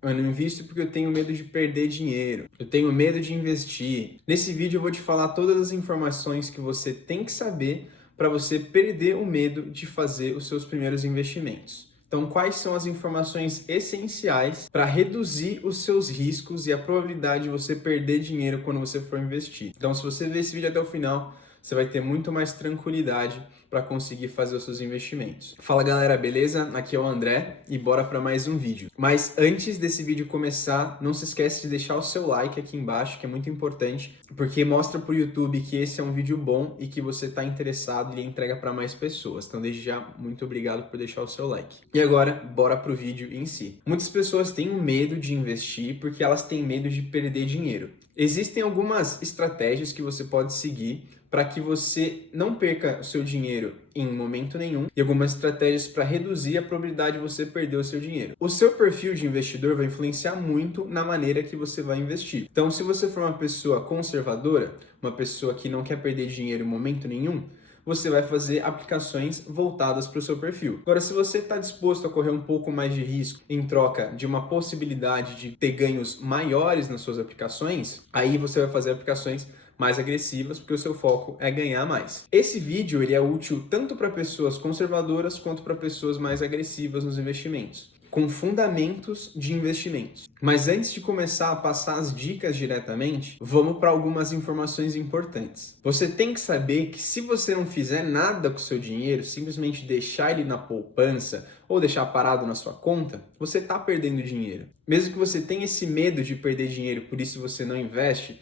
Eu não invisto porque eu tenho medo de perder dinheiro. Eu tenho medo de investir. Nesse vídeo eu vou te falar todas as informações que você tem que saber para você perder o medo de fazer os seus primeiros investimentos. Então, quais são as informações essenciais para reduzir os seus riscos e a probabilidade de você perder dinheiro quando você for investir? Então, se você ver esse vídeo até o final, você vai ter muito mais tranquilidade para conseguir fazer os seus investimentos. Fala galera, beleza? Aqui é o André e bora para mais um vídeo. Mas antes desse vídeo começar, não se esquece de deixar o seu like aqui embaixo, que é muito importante, porque mostra para o YouTube que esse é um vídeo bom e que você está interessado e entrega para mais pessoas. Então desde já, muito obrigado por deixar o seu like. E agora, bora pro vídeo em si. Muitas pessoas têm medo de investir porque elas têm medo de perder dinheiro. Existem algumas estratégias que você pode seguir para que você não perca o seu dinheiro em momento nenhum e algumas estratégias para reduzir a probabilidade de você perder o seu dinheiro. O seu perfil de investidor vai influenciar muito na maneira que você vai investir. Então, se você for uma pessoa conservadora, uma pessoa que não quer perder dinheiro em momento nenhum, você vai fazer aplicações voltadas para o seu perfil. Agora, se você está disposto a correr um pouco mais de risco em troca de uma possibilidade de ter ganhos maiores nas suas aplicações, aí você vai fazer aplicações mais agressivas, porque o seu foco é ganhar mais. Esse vídeo ele é útil tanto para pessoas conservadoras quanto para pessoas mais agressivas nos investimentos, com fundamentos de investimentos. Mas antes de começar a passar as dicas diretamente, vamos para algumas informações importantes. Você tem que saber que se você não fizer nada com o seu dinheiro, simplesmente deixar ele na poupança ou deixar parado na sua conta, você está perdendo dinheiro. Mesmo que você tenha esse medo de perder dinheiro, por isso você não investe,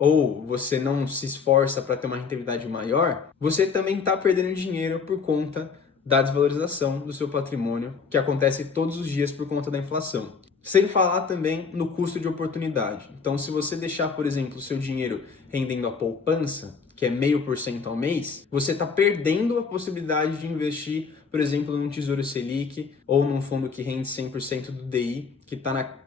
ou você não se esforça para ter uma rentabilidade maior, você também está perdendo dinheiro por conta da desvalorização do seu patrimônio, que acontece todos os dias por conta da inflação. Sem falar também no custo de oportunidade. Então, se você deixar, por exemplo, o seu dinheiro rendendo a poupança, que é 0,5% ao mês, você está perdendo a possibilidade de investir, por exemplo, num Tesouro Selic ou num fundo que rende 100% do DI,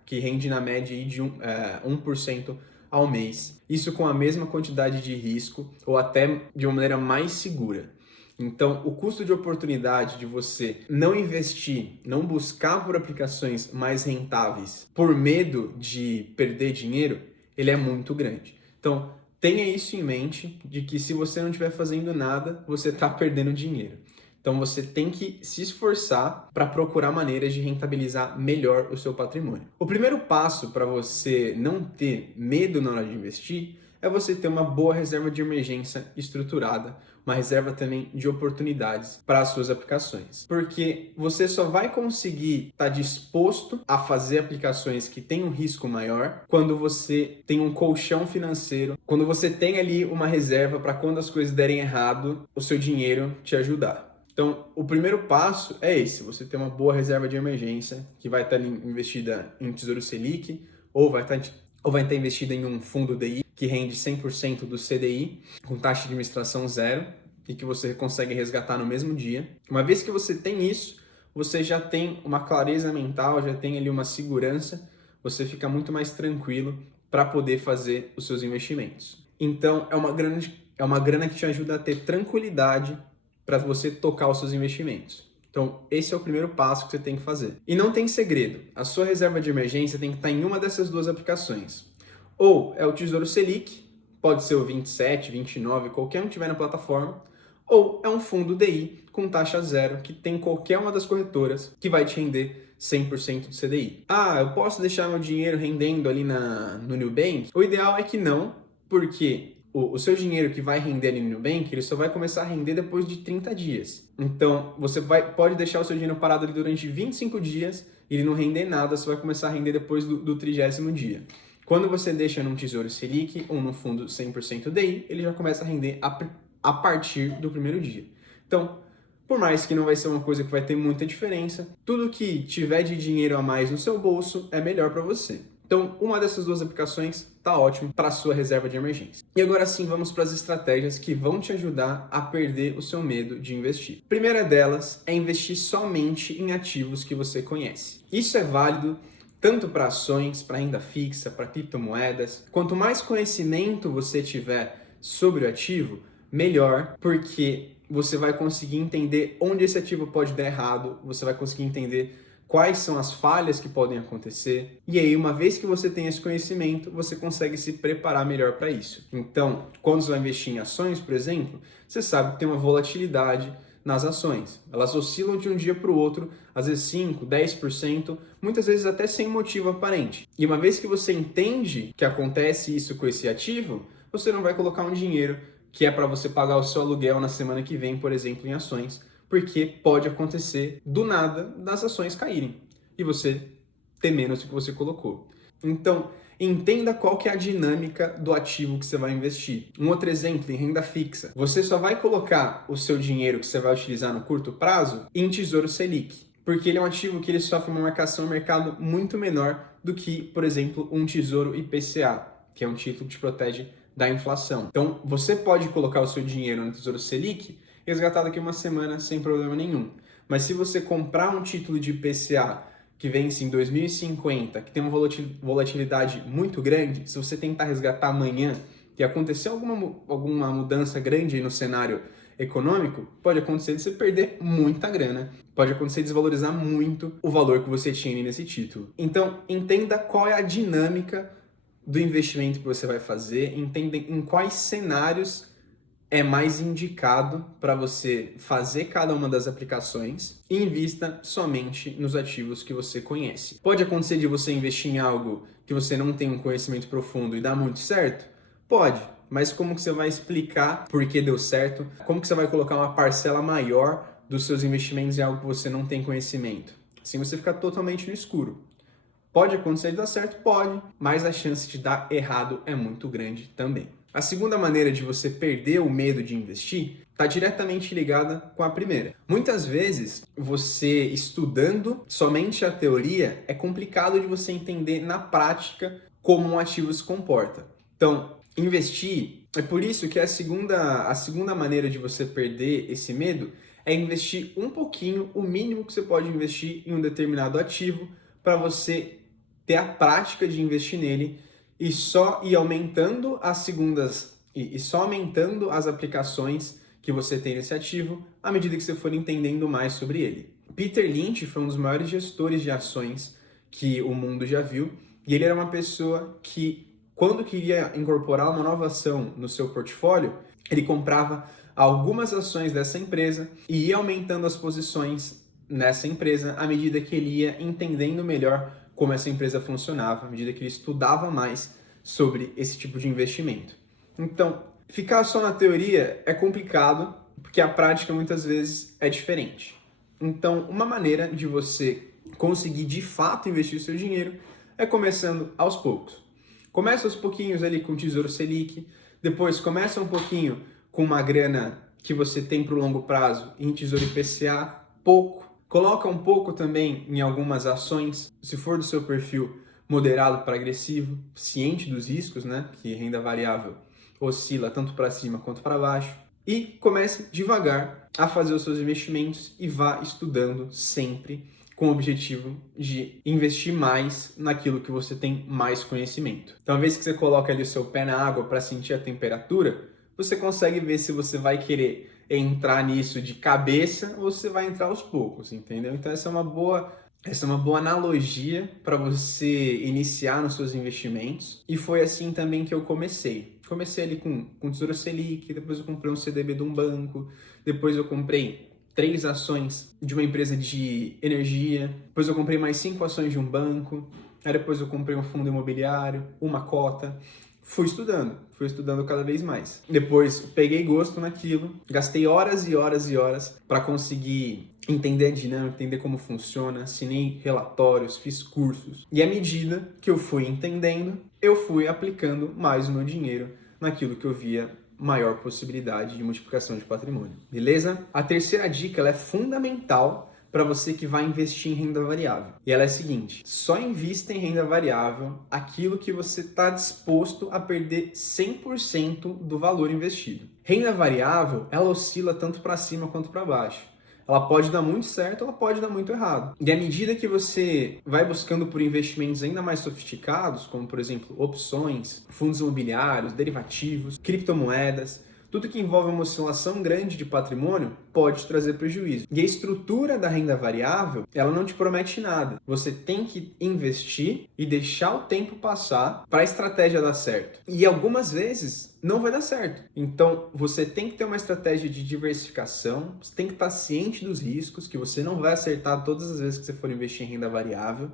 que rende na média de 1% ao mês. Isso com a mesma quantidade de risco ou até de uma maneira mais segura. Então, o custo de oportunidade de você não investir, não buscar por aplicações mais rentáveis por medo de perder dinheiro, ele é muito grande. Então, tenha isso em mente, de que se você não estiver fazendo nada, você está perdendo dinheiro. Então você tem que se esforçar para procurar maneiras de rentabilizar melhor o seu patrimônio. O primeiro passo para você não ter medo na hora de investir é você ter uma boa reserva de emergência estruturada, uma reserva também de oportunidades para as suas aplicações. Porque você só vai conseguir estar disposto a fazer aplicações que têm um risco maior quando você tem um colchão financeiro, quando você tem ali uma reserva para quando as coisas derem errado, o seu dinheiro te ajudar. Então, o primeiro passo é esse, você ter uma boa reserva de emergência, que vai estar investida em Tesouro Selic, ou vai estar investida em um fundo DI, que rende 100% do CDI, com taxa de administração zero, e que você consegue resgatar no mesmo dia. Uma vez que você tem isso, você já tem uma clareza mental, já tem ali uma segurança, você fica muito mais tranquilo para poder fazer os seus investimentos. Então, é uma grana que te ajuda a ter tranquilidade para você tocar os seus investimentos. Então, esse é o primeiro passo que você tem que fazer. E não tem segredo, a sua reserva de emergência tem que estar em uma dessas duas aplicações. Ou é o Tesouro Selic, pode ser o 27, 29, qualquer um que tiver na plataforma, ou é um fundo DI com taxa zero, que tem qualquer uma das corretoras que vai te render 100% do CDI. Ah, eu posso deixar meu dinheiro rendendo ali no Nubank? O ideal é que não, porque o seu dinheiro que vai render ali no Nubank, ele só vai começar a render depois de 30 dias. Então, você pode deixar o seu dinheiro parado ali durante 25 dias, ele não render nada, você vai começar a render depois do 30º dia. Quando você deixa num Tesouro Selic ou num fundo 100% DI, ele já começa a render a partir do primeiro dia. Então, por mais que não vai ser uma coisa que vai ter muita diferença, tudo que tiver de dinheiro a mais no seu bolso é melhor para você. Então, uma dessas duas aplicações está ótimo para a sua reserva de emergência. E agora sim, vamos para as estratégias que vão te ajudar a perder o seu medo de investir. A primeira delas é investir somente em ativos que você conhece. Isso é válido tanto para ações, para renda fixa, para criptomoedas. Quanto mais conhecimento você tiver sobre o ativo, melhor, porque você vai conseguir entender onde esse ativo pode dar errado, você vai conseguir entender quais são as falhas que podem acontecer. E aí, uma vez que você tem esse conhecimento, você consegue se preparar melhor para isso. Então, quando você vai investir em ações, por exemplo, você sabe que tem uma volatilidade nas ações. Elas oscilam de um dia para o outro, às vezes 5%, 10%, muitas vezes até sem motivo aparente. E uma vez que você entende que acontece isso com esse ativo, você não vai colocar um dinheiro que é para você pagar o seu aluguel na semana que vem, por exemplo, em ações, porque pode acontecer do nada das ações caírem e você ter menos do que você colocou. Então, entenda qual que é a dinâmica do ativo que você vai investir. Um outro exemplo, em renda fixa. Você só vai colocar o seu dinheiro que você vai utilizar no curto prazo em Tesouro Selic, porque ele é um ativo que ele sofre uma marcação no mercado muito menor do que, por exemplo, um Tesouro IPCA, que é um título que te protege da inflação. Então, você pode colocar o seu dinheiro no Tesouro Selic e resgatar daqui uma semana sem problema nenhum. Mas se você comprar um título de IPCA que vence em 2050, que tem uma volatilidade muito grande, se você tentar resgatar amanhã e acontecer alguma mudança grande aí no cenário econômico, pode acontecer de você perder muita grana, pode acontecer de desvalorizar muito o valor que você tinha nesse título. Então, entenda qual é a dinâmica do investimento que você vai fazer, entenda em quais cenários é mais indicado para você fazer cada uma das aplicações e invista somente nos ativos que você conhece. Pode acontecer de você investir em algo que você não tem um conhecimento profundo e dar muito certo? Pode, mas como que você vai explicar por que deu certo? Como que você vai colocar uma parcela maior dos seus investimentos em algo que você não tem conhecimento? Assim você fica totalmente no escuro. Pode acontecer de dar certo? Pode, mas a chance de dar errado é muito grande também. A segunda maneira de você perder o medo de investir está diretamente ligada com a primeira. Muitas vezes, você estudando somente a teoria, é complicado de você entender na prática como um ativo se comporta. Então, investir, é por isso que a segunda maneira de você perder esse medo é investir um pouquinho, o mínimo que você pode investir em um determinado ativo para você ter a prática de investir nele e só ir aumentando só aumentando as aplicações que você tem nesse ativo à medida que você for entendendo mais sobre ele. Peter Lynch foi um dos maiores gestores de ações que o mundo já viu e ele era uma pessoa que, quando queria incorporar uma nova ação no seu portfólio, ele comprava algumas ações dessa empresa e ia aumentando as posições nessa empresa à medida que ele ia entendendo melhor como essa empresa funcionava, à medida que ele estudava mais sobre esse tipo de investimento. Então, ficar só na teoria é complicado, porque a prática muitas vezes é diferente. Então, uma maneira de você conseguir de fato investir o seu dinheiro é começando aos poucos. Começa aos pouquinhos ali com o Tesouro Selic, depois começa um pouquinho com uma grana que você tem para o longo prazo em Tesouro IPCA, pouco. Coloca um pouco também em algumas ações, se for do seu perfil moderado para agressivo, ciente dos riscos, né? Que renda variável oscila tanto para cima quanto para baixo. E comece devagar a fazer os seus investimentos e vá estudando sempre com o objetivo de investir mais naquilo que você tem mais conhecimento. Então, uma vez que você coloca ali o seu pé na água para sentir a temperatura, você consegue ver se você vai querer entrar nisso de cabeça ou você vai entrar aos poucos, entendeu? Então essa é uma boa analogia para você iniciar nos seus investimentos e foi assim também que eu comecei. Comecei ali com Tesouro Selic, depois eu comprei um CDB de um banco, depois eu comprei 3 ações de uma empresa de energia, depois eu comprei mais 5 ações de um banco, aí depois eu comprei um fundo imobiliário, uma cota. Fui estudando cada vez mais. Depois peguei gosto naquilo, gastei horas e horas e horas para conseguir entender a dinâmica, entender como funciona, assinei relatórios, fiz cursos. E à medida que eu fui entendendo, eu fui aplicando mais o meu dinheiro naquilo que eu via maior possibilidade de multiplicação de patrimônio. Beleza? A terceira dica ela é fundamental para você que vai investir em renda variável. E ela é a seguinte: só invista em renda variável aquilo que você está disposto a perder 100% do valor investido. Renda variável, ela oscila tanto para cima quanto para baixo. Ela pode dar muito certo, ela pode dar muito errado. E à medida que você vai buscando por investimentos ainda mais sofisticados, como por exemplo opções, fundos imobiliários, derivativos, criptomoedas, Tudo que envolve uma oscilação grande de patrimônio pode trazer prejuízo. E a estrutura da renda variável, ela não te promete nada. Você tem que investir e deixar o tempo passar para a estratégia dar certo. E algumas vezes não vai dar certo. Então, você tem que ter uma estratégia de diversificação, você tem que estar ciente dos riscos, que você não vai acertar todas as vezes que você for investir em renda variável.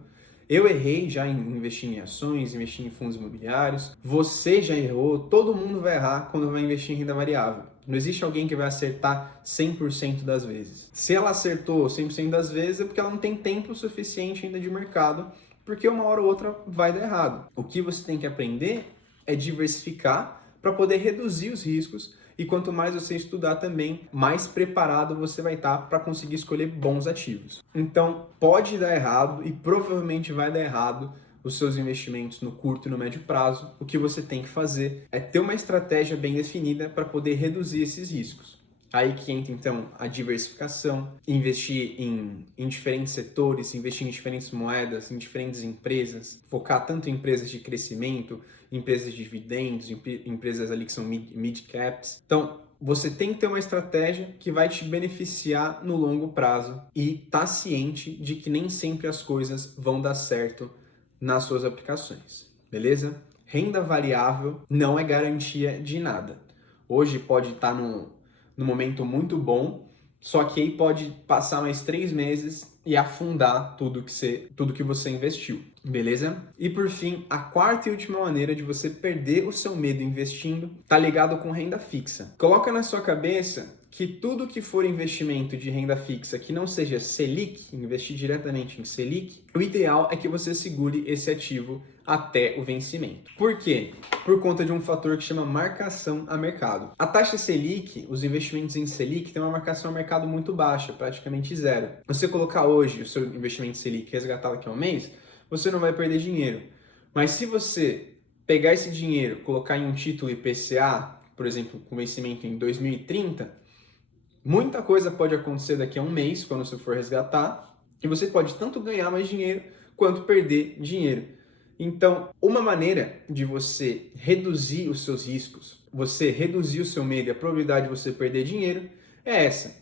Eu errei já em investir em ações, investir em fundos imobiliários. Você já errou, todo mundo vai errar quando vai investir em renda variável. Não existe alguém que vai acertar 100% das vezes. Se ela acertou 100% das vezes é porque ela não tem tempo suficiente ainda de mercado, porque uma hora ou outra vai dar errado. O que você tem que aprender é diversificar para poder reduzir os riscos. E quanto mais você estudar também, mais preparado você vai estar para conseguir escolher bons ativos. Então, pode dar errado e provavelmente vai dar errado os seus investimentos no curto e no médio prazo. O que você tem que fazer é ter uma estratégia bem definida para poder reduzir esses riscos. Aí que entra, então, a diversificação, investir em diferentes setores, investir em diferentes moedas, em diferentes empresas, focar tanto em empresas de crescimento, empresas de dividendos, empresas ali que são mid-caps. Então, você tem que ter uma estratégia que vai te beneficiar no longo prazo e tá ciente de que nem sempre as coisas vão dar certo nas suas aplicações, beleza? Renda variável não é garantia de nada. Hoje pode estar num momento muito bom, só que aí pode passar mais 3 meses e afundar tudo que você investiu, beleza? E por fim, a quarta e última maneira de você perder o seu medo investindo tá ligado com renda fixa. Coloca na sua cabeça que tudo que for investimento de renda fixa que não seja Selic, investir diretamente em Selic, o ideal é que você segure esse ativo até o vencimento. Por quê? Por conta de um fator que chama marcação a mercado. A taxa Selic, os investimentos em Selic, tem uma marcação a mercado muito baixa, praticamente zero. Você colocar hoje o seu investimento Selic e resgatar daqui a um mês, você não vai perder dinheiro. Mas se você pegar esse dinheiro, colocar em um título IPCA, por exemplo, com vencimento em 2030, muita coisa pode acontecer daqui a um mês, quando você for resgatar, e você pode tanto ganhar mais dinheiro, quanto perder dinheiro. Então, uma maneira de você reduzir os seus riscos, você reduzir o seu medo e a probabilidade de você perder dinheiro, é essa.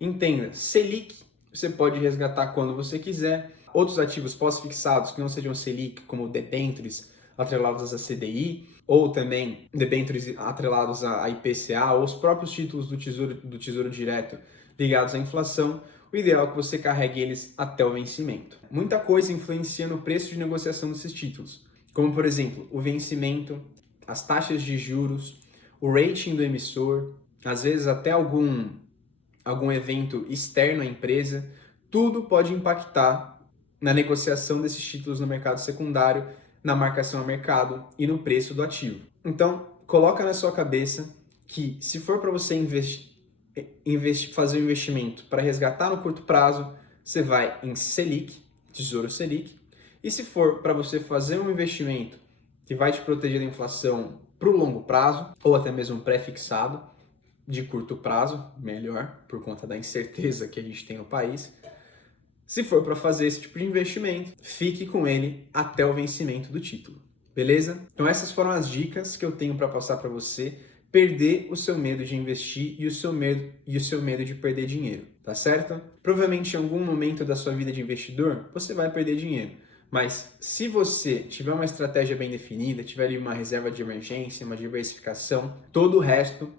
Entenda, Selic, você pode resgatar quando você quiser. Outros ativos pós-fixados que não sejam Selic, como debêntures atrelados à CDI, ou também debêntures atrelados à IPCA, ou os próprios títulos do Tesouro Direto ligados à inflação, o ideal é que você carregue eles até o vencimento. Muita coisa influencia no preço de negociação desses títulos, como por exemplo, o vencimento, as taxas de juros, o rating do emissor, às vezes até algum evento externo à empresa, tudo pode impactar na negociação desses títulos no mercado secundário, na marcação a mercado e no preço do ativo. Então, coloca na sua cabeça que se for para você fazer um investimento para resgatar no curto prazo, você vai em Selic, Tesouro Selic, e se for para você fazer um investimento que vai te proteger da inflação para o longo prazo, ou até mesmo pré-fixado, de curto prazo, melhor, por conta da incerteza que a gente tem no país, se for para fazer esse tipo de investimento, fique com ele até o vencimento do título, beleza? Então essas foram as dicas que eu tenho para passar para você perder o seu medo de investir e o seu medo de perder dinheiro, tá certo? Provavelmente em algum momento da sua vida de investidor, você vai perder dinheiro. Mas se você tiver uma estratégia bem definida, tiver ali uma reserva de emergência, uma diversificação, todo o resto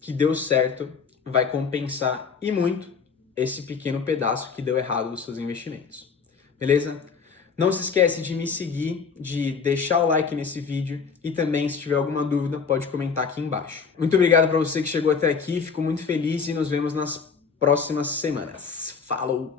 que deu certo vai compensar e muito esse pequeno pedaço que deu errado dos seus investimentos. Beleza? Não se esquece de me seguir, de deixar o like nesse vídeo e também, se tiver alguma dúvida, pode comentar aqui embaixo. Muito obrigado para você que chegou até aqui, fico muito feliz e nos vemos nas próximas semanas. Falou!